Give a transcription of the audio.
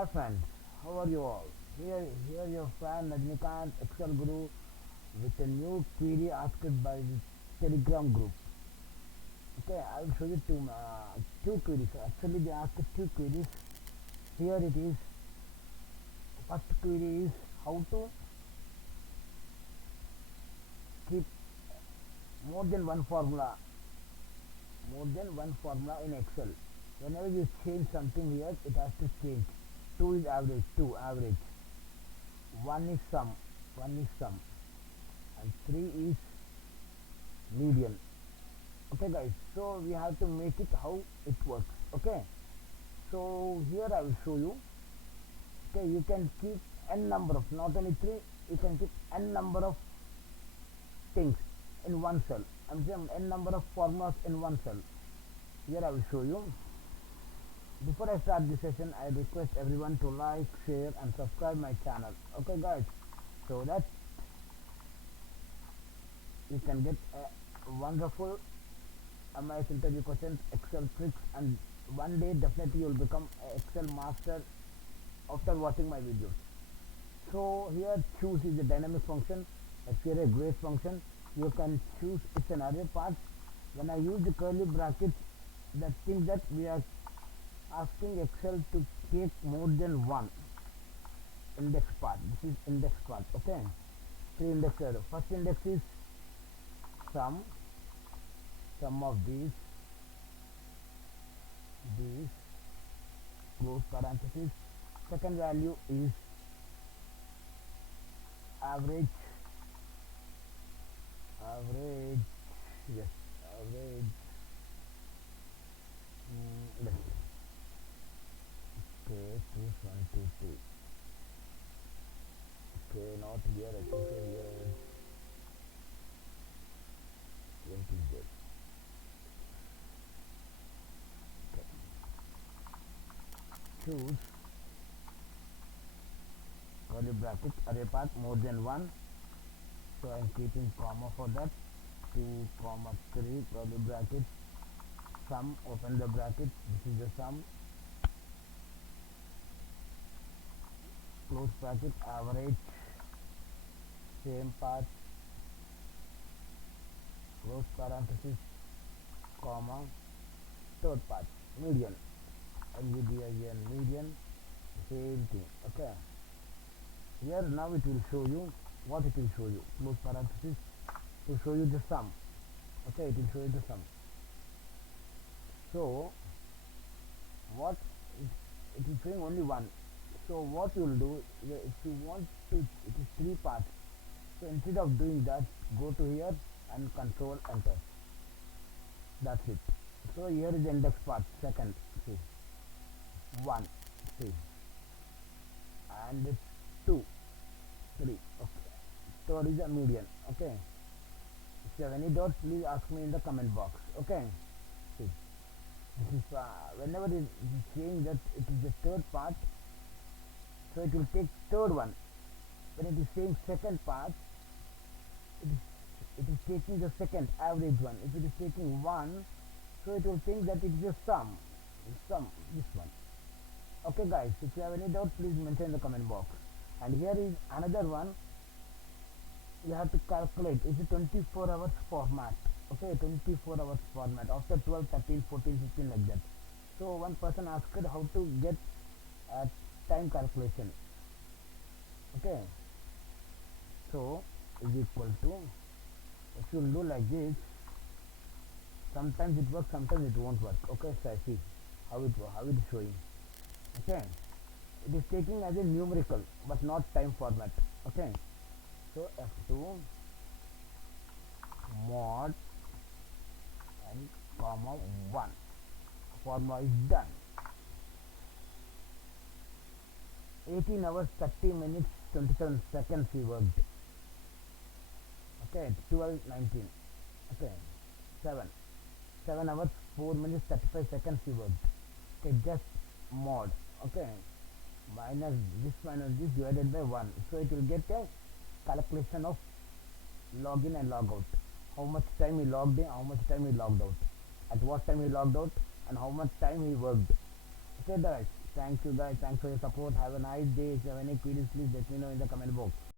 Hi friends, how are you all? Here your friend Rajnikant, Excel Guru, with a new query asked by the Telegram group. Okay, I will show you two queries. Actually, they asked two queries. Here it is. First query is how to keep more than one formula, in Excel. Whenever you change something here, it has to change. Two is average, two average. One is sum, and three is median. Okay guys, so we have to make it how it works. Okay, so here I will show you. Okay, you can keep n number of, not only three, you can keep n number of things in one cell. I'm saying n number of formulas in one cell. Here I will show you. Before I start this session, I request everyone to like, share and subscribe my channel. Okay guys, so that you can get a wonderful MS interview questions, Excel tricks, and one day definitely you will become an Excel master after watching my videos. So here choose is a dynamic function. It's here a great function. You can choose it's an array part. When I use the curly brackets, that thing that we are asking Excel to take more than one index part. This is index part. Okay, three index array. First index is sum of these close parenthesis. Second value is average, yes, average, yes, okay, choose 1 2 3, okay, not here, I think so here is 20 z. Okay, choose curly bracket array part more than one, so I am keeping comma for that. 2 comma 3 curly bracket, sum, open the bracket, this is the sum, close bracket, average, same part, close parenthesis, comma, third part, median, median, same thing. Okay, here now it will show you what it will show you. Close parenthesis to show you the sum. Okay, it will show you the sum. So what it is showing only one. So what you will do, if you want to, it is three parts. So instead of doing that, go to here and control enter. That's it. So here is the index part, second, see, 1, see, and 2, 3, okay. Third is a median. Okay, if you have any doubts, please ask me in the comment box. Okay, see, this is whenever it is saying that it is the third part, so it will take third one. When it is saying second part, it is taking the second average one. If it is taking one, so it will think that it is a sum, this one. Okay guys, if you have any doubt, please mention in the comment box. And here is another one. You have to calculate, it's a 24 hours format. Okay, 24 hours format after 12, 13, 14, 15, like that. So one person asked how to get a time calculation. Okay, so is equal to, if you do like this, sometimes it works, sometimes it won't work. Okay, so I see how it is showing. Okay, it is taking as a numerical but not time format. Okay, so f2 mod and comma 1, formula is done. 18 hours 30 minutes 27 seconds we worked. Okay, 12 19, okay, 7 hours 4 minutes 35 seconds we worked. Okay, just mod. Okay, minus this divided by 1, so it will get a calculation of login and log out. How much time he logged in, how much time he logged out, at what time he logged out, and how much time he worked. Okay guys, Thank you guys. Thanks for your support. Have a nice day. If you have any queries, please let me know in the comment box.